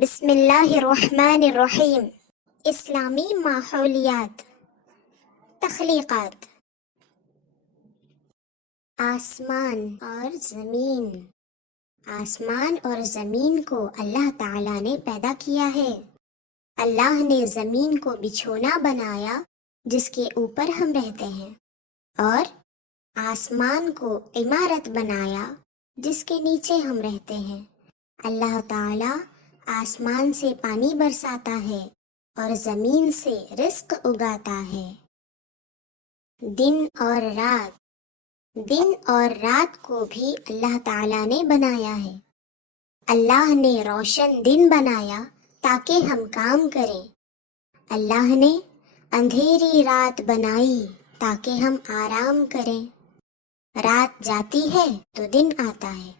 بسم اللہ الرحمن الرحیم۔ اسلامی ماحولیات، تخلیقات۔ آسمان اور زمین۔ آسمان اور زمین کو اللہ تعالیٰ نے پیدا کیا ہے۔ اللہ نے زمین کو بچھونا بنایا جس کے اوپر ہم رہتے ہیں، اور آسمان کو عمارت بنایا جس کے نیچے ہم رہتے ہیں۔ اللہ تعالیٰ آسمان سے پانی برساتا ہے اور زمین سے رزق اگاتا ہے۔ دن اور رات کو بھی اللہ تعالیٰ نے بنایا ہے۔ اللہ نے روشن دن بنایا تاکہ ہم کام کریں۔ اللہ نے اندھیری رات بنائی تاکہ ہم آرام کریں۔ رات جاتی ہے تو دن آتا ہے،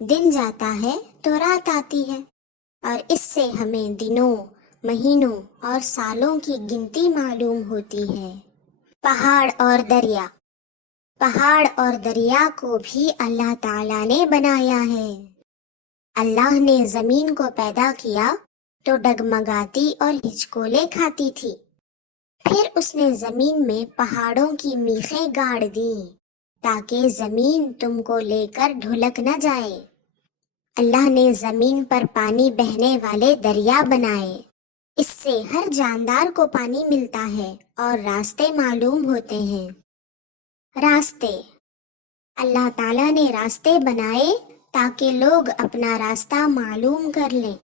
دن جاتا ہے تو رات آتی ہے، اور اس سے ہمیں دنوں، مہینوں اور سالوں کی گنتی معلوم ہوتی ہے۔ پہاڑ اور دریا کو بھی اللہ تعالیٰ نے بنایا ہے۔ اللہ نے زمین کو پیدا کیا تو ڈگمگاتی اور ہچکولے کھاتی تھی، پھر اس نے زمین میں پہاڑوں کی میخیں گاڑ دیں تاکہ زمین تم کو لے کر ڈھلک نہ جائے۔ اللہ نے زمین پر پانی بہنے والے دریا بنائے، اس سے ہر جاندار کو پانی ملتا ہے اور راستے معلوم ہوتے ہیں۔ راستے، اللہ تعالیٰ نے راستے بنائے تاکہ لوگ اپنا راستہ معلوم کر لیں۔